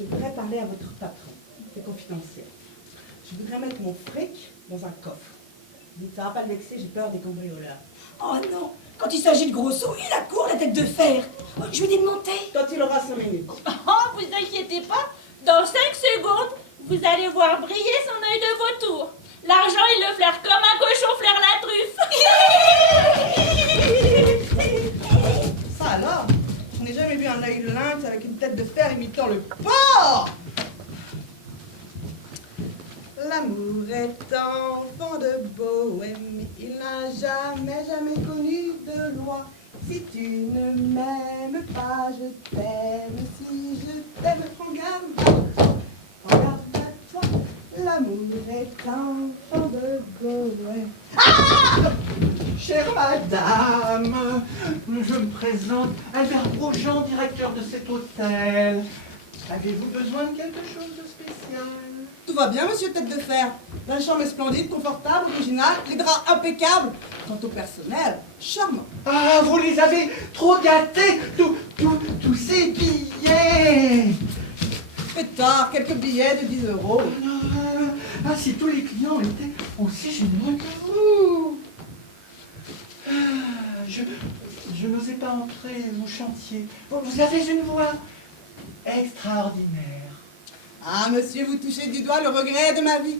Je voudrais parler à votre patron. C'est confidentiel. Je voudrais mettre mon fric dans un coffre. Dites, ça va pas le vexer, j'ai peur des cambrioleurs. Oh non, quand il s'agit de gros sous, il a court la tête de fer. Oh, je lui dis de monter. Quand il aura 5 minutes. Oh, vous inquiétez pas, dans 5 secondes, vous allez voir briller son œil de vautour. L'argent, il le flaire comme un cochon flaire la truffe. Ça alors, je n'ai jamais vu un œil lynx avec une tête de fer imitant le porc. L'amour est enfant de bohème, il n'a jamais connu de loi. Si tu ne m'aimes pas, je t'aime. Si je t'aime, prends garde à toi. L'amour est enfant de bohème. Ah! Chère madame, je me présente, Albert Grosjean, directeur de cet hôtel. Avez-vous besoin de quelque chose de spécial? Tout va bien, monsieur Tête de Fer. La chambre est splendide, confortable, originale, les draps impeccables. Quant au personnel, charmant. Ah, vous les avez trop gâtés, tous ces billets. Pétard, quelques billets de 10 euros. Ah, si tous les clients étaient aussi généreux que vous. Ah, je n'osais pas entrer au chantier. Vous avez une voix extraordinaire. Ah, monsieur, vous touchez du doigt le regret de ma vie.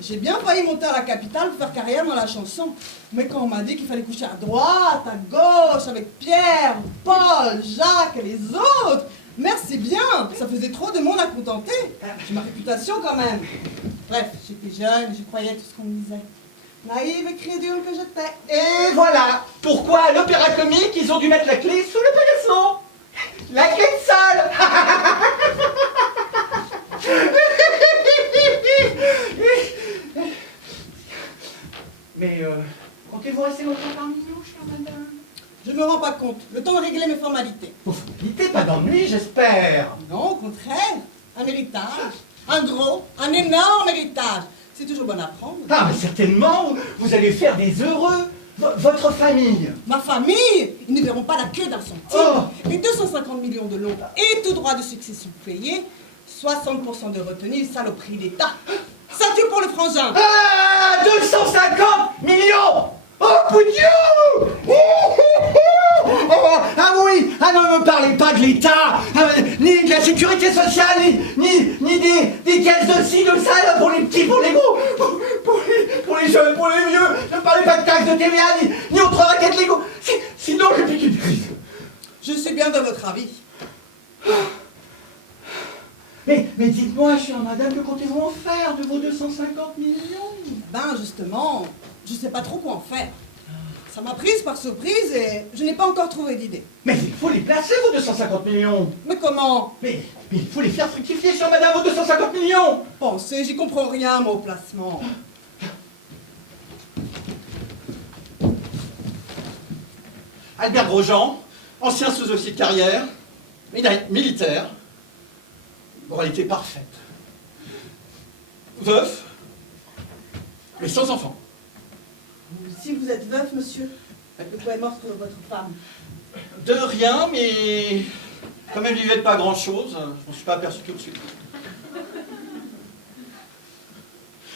J'ai bien failli monter à la capitale pour faire carrière dans la chanson. Mais quand on m'a dit qu'il fallait coucher à droite, à gauche, avec Pierre, Paul, Jacques et les autres, merci bien, ça faisait trop de monde à contenter. J'ai ma réputation quand même. Bref, j'étais jeune, je croyais tout ce qu'on me disait. Naïve et crédule que j'étais. Et voilà pourquoi à l'opéra comique, ils ont dû mettre la clé sous le paillasson. La clé de sol. Mais comptez-vous rester longtemps parmi nous, chère madame? Je me rends pas compte. Le temps de régler mes formalités. Vos formalités, pas d'ennui, j'espère. Non, au contraire. Un héritage. Un gros, un énorme héritage. C'est toujours bon à prendre. Ah, mais certainement, vous allez faire des heureux. Votre famille. Ma famille, ils ne verront pas la queue d'un centime. Oh. Les 250 millions de lots et tout droit de succession payé, 60% de retenue, saloperie d'État. Ça tue pour le frangin. Ah, 250 millions. Oh, Poudiou. Ah oui, ah non, ne me parlez pas de l'État, ni de la sécurité sociale, ni des caisses de ci, de ça, pour les petits, pour les gros, pour les jeunes, pour les vieux. Ne me parlez pas de taxes de TVA, ni autres raquettes légaux. Sinon, je pique une crise. Je suis bien de votre avis. Mais dites-moi, chère madame, que comptez-vous en faire de vos 250 millions? Ben justement, je sais pas trop quoi en faire. Ça m'a prise par surprise et je n'ai pas encore trouvé d'idée. Mais il faut les placer, vos 250 millions. Mais comment? Mais il faut les faire fructifier, chère madame, vos 250 millions. Pensez, j'y comprends rien, moi, au placement. Albert Grosjean, ancien sous-officier de carrière, militaire, moralité parfaite. Veuf, mais sans enfant. Si vous êtes veuf, monsieur, de quoi est morte votre femme? De rien, mais comme elle ne vivait pas grand-chose, je ne suis pas aperçu tout de suite.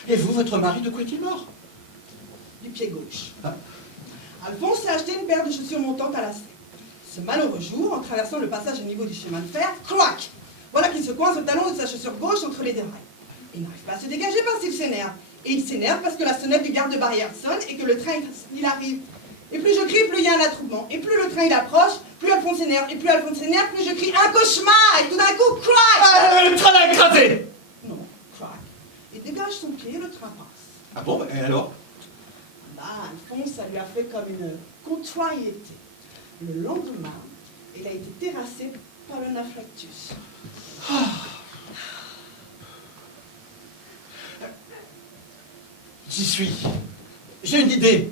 Et vous, votre mari, de quoi est-il mort? Du pied gauche. Ah. Alphonse s'est acheté une paire de chaussures montantes à lacets. Ce malheureux jour, en traversant le passage au niveau du chemin de fer, cloac! Voilà qu'il se coince au talon de sa chaussure gauche entre les deux rails. Il n'arrive pas à se dégager parce qu'il s'énerve. Et il s'énerve parce que la sonnette du garde-barrière sonne et que le train, il arrive. Et plus je crie, plus il y a un attroupement. Et plus le train, il approche, plus Alphonse s'énerve. Et plus Alphonse s'énerve, plus je crie un cauchemar! Et tout d'un coup, crac! Ah, le train a écrasé! Non, crac. Il dégage son pied et le train passe. Ah bon, et alors? Bah, Alphonse, ça lui a fait comme une contrariété. Le lendemain, il a été terrassé par le anaphylactus. J'y suis. J'ai une idée.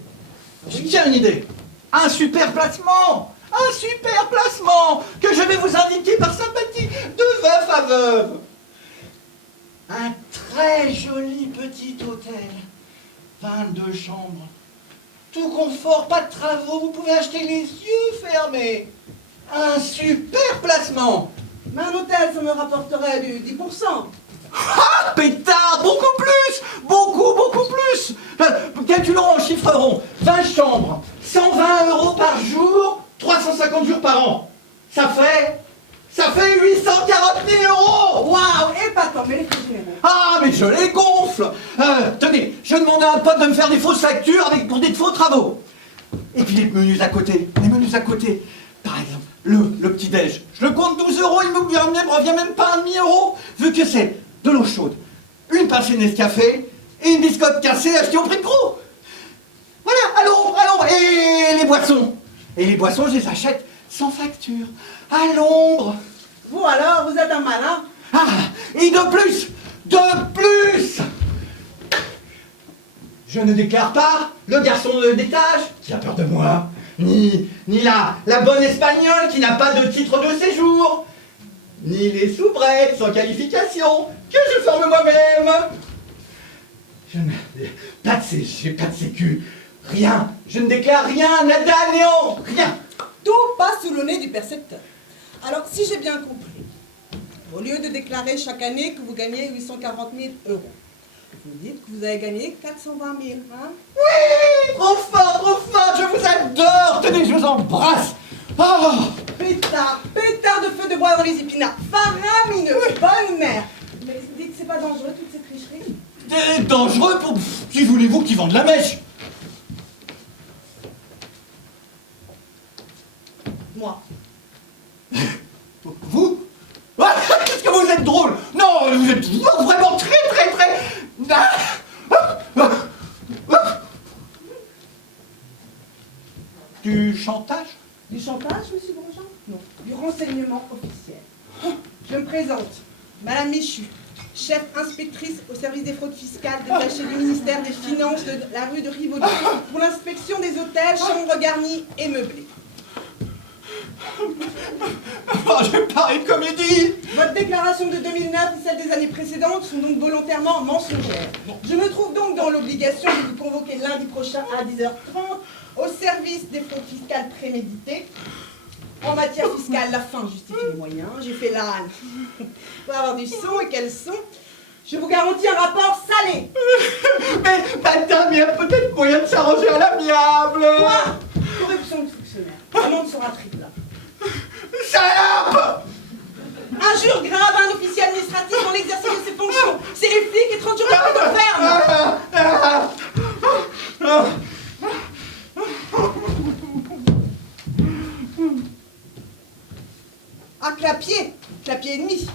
J'ai bien une idée. Un super placement! Un super placement que je vais vous indiquer par sympathie de veuf à veuve. Un très joli petit hôtel. 22 chambres. Tout confort, pas de travaux, vous pouvez acheter les yeux fermés. Un super placement. Mais un hôtel, ça me rapporterait du 10%. Ah, pétard, beaucoup plus. Beaucoup plus. Calculons en chiffres ronds. 20 chambres, 120 € par jour, 350 jours par an. Ça fait 840 000 €. Waouh, épatant, mais les frais généraux. Ah, mais je les gonfle. Tenez, je demandais à un pote de me faire des fausses factures pour des faux travaux. Et puis les menus à côté. Par exemple, le petit-déj. Je le compte 12 €, il me revient même pas un demi-euro. Vu que c'est de l'eau chaude, une pincée Nescafé et une biscotte cassée achetée au prix de gros. Voilà, allons. Et les boissons. Je les achète sans facture, à l'ombre. Vous alors, vous êtes un malin. Ah, et de plus, je ne déclare pas le garçon d'étage qui a peur de moi, ni la bonne espagnole qui n'a pas de titre de séjour, ni les soubrettes sans qualification que je forme moi-même. Pas de sécu, rien, je ne déclare rien, nada, néant, rien. Tout passe sous le nez du percepteur. Alors, si j'ai bien compris, au lieu de déclarer chaque année que vous gagnez 840 000 €, vous dites que vous avez gagné 420 000, hein? Oui, trop fort, je vous adore, tenez, je vous embrasse. Oh. Pétard de feu de bois dans les épinards, faramineux, bonne mère. Mais vous dites que c'est pas dangereux, toutes ces tricheries? Dangereux pour... Qui voulez-vous qui vende la mèche? Moi. Vous? Qu'est-ce que vous êtes drôle? Non, vous êtes vraiment très... Du chantage? Du chantage, monsieur Grosjean? Non, du renseignement officiel. Je me présente, Madame Michu, chef inspectrice au service des fraudes fiscales détachée du ministère des Finances de la rue de Rivoli pour l'inspection des hôtels, chambres garnies et meublées. Oh, j'ai parlé de comédie. Votre déclaration de 2009 et celle des années précédentes sont donc volontairement mensongères. Je me trouve donc dans l'obligation de vous convoquer lundi prochain à 10h30 au service des fraudes fiscales préméditées. En matière fiscale, la fin justifie les moyens. J'ai fait l'âne pour avoir du son et quel son. Je vous garantis un rapport salé. Mais madame, il y a peut-être moyen de s'arranger à l'amiable. Quoi? Corruption de fonctionnaire. Amende sera triple. Salope! Injure grave à un officier administratif dans l'exercice de ses fonctions. C'est les flics et 30 jours de prison ferme. Ah, clapier et demi.